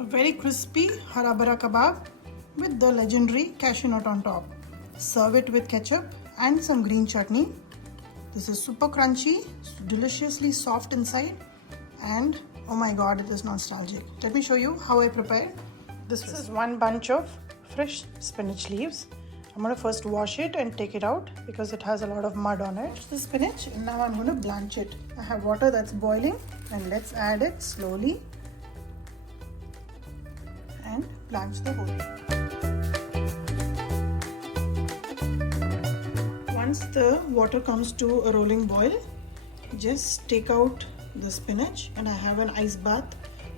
A very crispy Hara Kabab with the legendary cashew nut on top. Serve it with ketchup and some green chutney. This is super crunchy, deliciously soft inside, and oh my god, it is nostalgic. Let me show you how I prepare. This is one bunch of fresh spinach leaves. I'm going to first wash it and take it out because it has a lot of mud on it. The spinach, and now I'm going to blanch it. I have water that's boiling, and let's add it slowly and blanch the whole. Once the water comes to a rolling boil, just take out the spinach, and I have an ice bath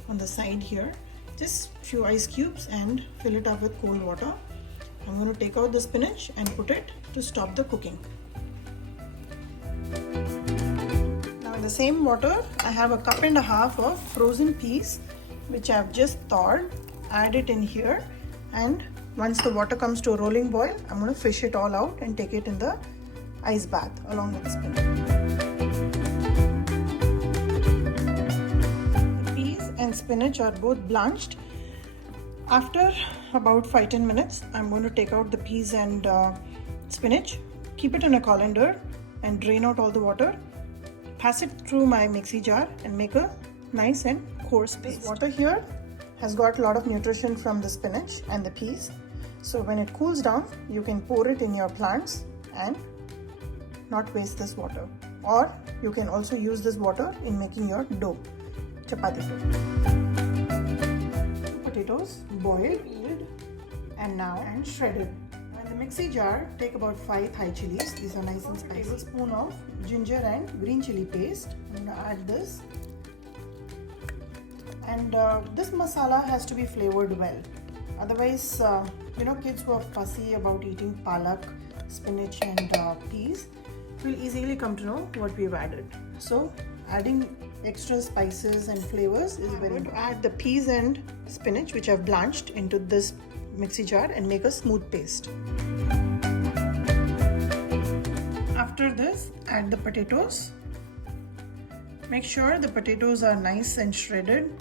on the side here. Just few ice cubes and fill it up with cold water. I'm going to take out the spinach and put it to stop the cooking. Now in the same water, I have a cup and a half of frozen peas which I've just thawed. Add it in here, and once the water comes to a rolling boil, I'm going to fish it all out and take it in the ice bath along with the spinach. The peas and spinach are both blanched. After about 5-10 minutes, I'm going to take out the peas and spinach, keep it in a colander and drain out all the water. Pass it through my mixie jar and make a nice and coarse paste. This water here has got a lot of nutrition from the spinach and the peas. So when it cools down, you can pour it in your plants and not waste this water. Or you can also use this water in making your dough, chapati dough. Potatoes boiled, peeled, and shredded. Now in the mixie jar, take about 5 Thai chilies. These are nice and spicy. A tablespoon of ginger and green chili paste. I'm going to add this. And this masala has to be flavored well. Otherwise, kids who are fussy about eating palak, spinach and peas will easily come to know what we've added. So adding extra spices and flavors is very important. Add the peas and spinach which I've blanched into this mixie jar and make a smooth paste. After this, add the potatoes. Make sure the potatoes are nice and shredded.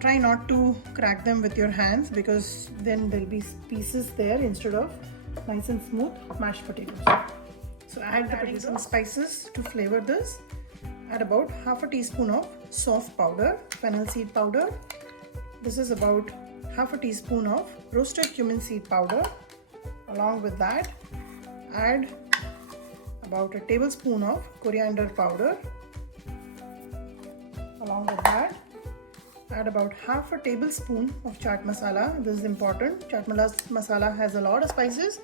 Try not to crack them with your hands because then there'll be pieces there instead of nice and smooth mashed potatoes. So add the potatoes and spices to flavor this. Add about half a teaspoon of soft powder, fennel seed powder. This is about half a teaspoon of roasted cumin seed powder. Along with that, add about a tablespoon of coriander powder. Along with that, add about half a tablespoon of chaat masala. This is important. Chaat masala has a lot of spices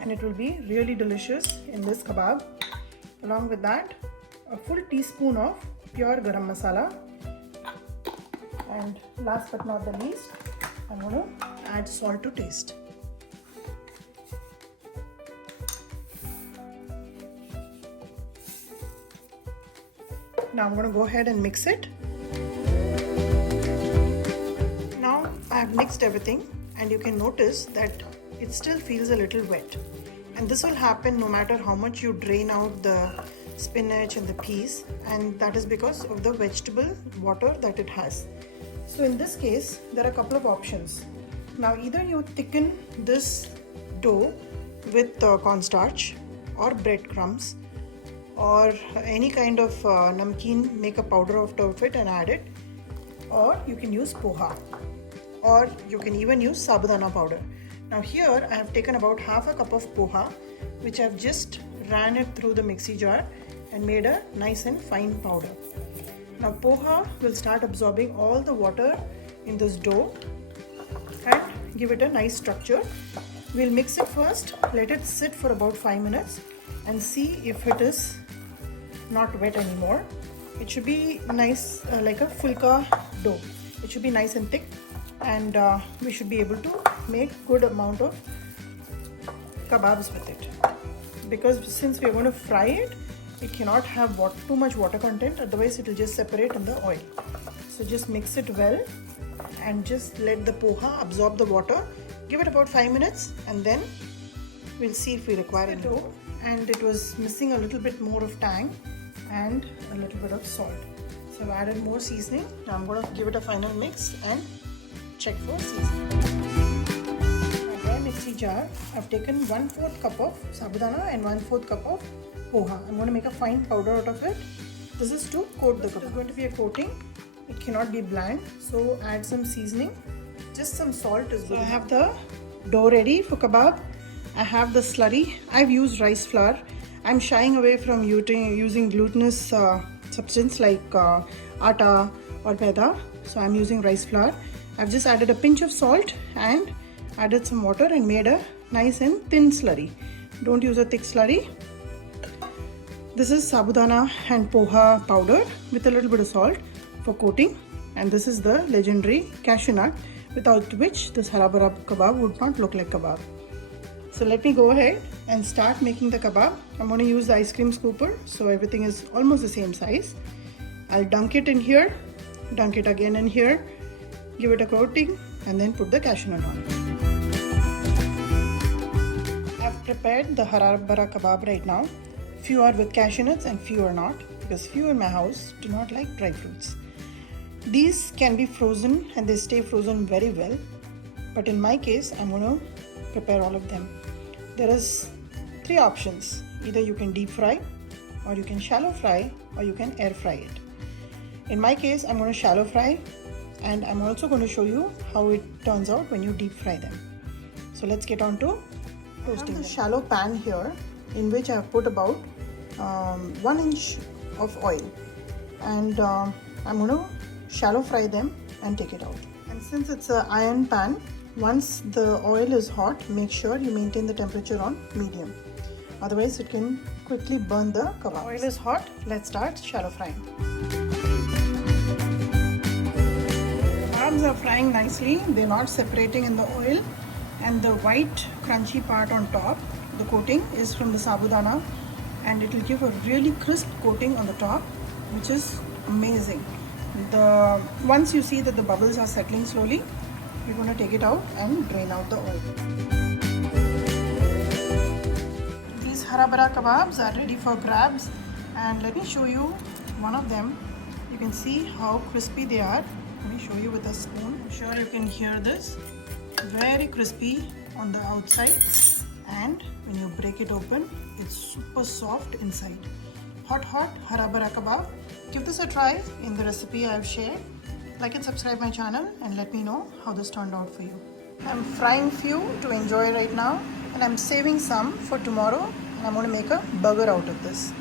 and it will be really delicious in this kebab. Along with that, a full teaspoon of pure garam masala. And last but not the least, I'm going to add salt to taste. Now I'm going to go ahead and mix it. Now I have mixed everything and you can notice that it still feels a little wet. And this will happen no matter how much you drain out the spinach and the peas, and that is because of the vegetable water that it has. So in this case, there are a couple of options. Now either you thicken this dough with cornstarch or breadcrumbs or any kind of namkeen, make a powder out of it and add it, or you can use poha, or you can even use sabudana powder. Now here I have taken about half a cup of poha which I've just ran it through the mixie jar and made a nice and fine powder. Now poha will start absorbing all the water in this dough and give it a nice structure. We'll mix it first, let it sit for about 5 minutes and see if it is not wet anymore. It should be nice like a fulka dough. It should be nice and thick, and we should be able to make good amount of kebabs with it. Because since we are going to fry it, it cannot have too much water content, otherwise it will just separate in the oil. So just mix it well and just let the poha absorb the water. Give it about 5 minutes and then we'll see if we require any more. And it was missing a little bit more of tang and a little bit of salt. So I've added more seasoning. Now I'm going to give it a final mix and check for seasoning. My dry mixie jar, I've taken 1/4 cup of sabudana and 1/4 cup of poha. I'm going to make a fine powder out of it. This is to coat the kebab. It's going to be a coating. It cannot be bland, so add some seasoning. Just some salt is good. So I have the dough ready for kebab. I have the slurry. I've used rice flour. I'm shying away from using glutinous substance like atta or maida, so I'm using rice flour. I've just added a pinch of salt and added some water and made a nice and thin slurry. Don't use a thick slurry. This is sabudana and poha powder with a little bit of salt for coating, and this is the legendary cashew nut, without which this Hara Bhara kebab would not look like kebab. So let me go ahead and start making the kebab. I'm going to use the ice cream scooper, so everything is almost the same size. I'll dunk it in here, dunk it again in here, give it a coating, and then put the cashew nut on. I've prepared the Hara Bhara kebab right now. Few are with cashew nuts and few are not, because few in my house do not like dry fruits. These can be frozen and they stay frozen very well, but in my case I'm going to prepare all of them. There is 3 options. Either you can deep fry, or you can shallow fry, or you can air fry it. In my case I'm going to shallow fry, and I'm also going to show you how it turns out when you deep fry them. So let's get on to roasting. I have the shallow pan here in which I have put about 1 inch of oil, and I'm going to shallow fry them and take it out. And since it's an iron pan, once the oil is hot, make sure you maintain the temperature on medium, otherwise it can quickly burn the kebab. Oil is hot, let's start shallow frying. Kebabs are frying nicely, they're not separating in the oil, and the white crunchy part on top, the coating, is from the sabudana, and it will give a really crisp coating on the top, which is amazing. Once you see that the bubbles are settling slowly, you're going to take it out and drain out the oil. These Hara Bhara kebabs are ready for grabs, and let me show you one of them. You can see how crispy they are. Let me show you with a spoon. I'm sure you can hear this. Very crispy on the outside, and when you break it open, it's super soft inside. Hot Hara Bhara kebab. Give this a try in the recipe I have shared. Like and subscribe my channel and let me know how this turned out for you. I'm frying few to enjoy right now, and I'm saving some for tomorrow, and I'm going to make a burger out of this.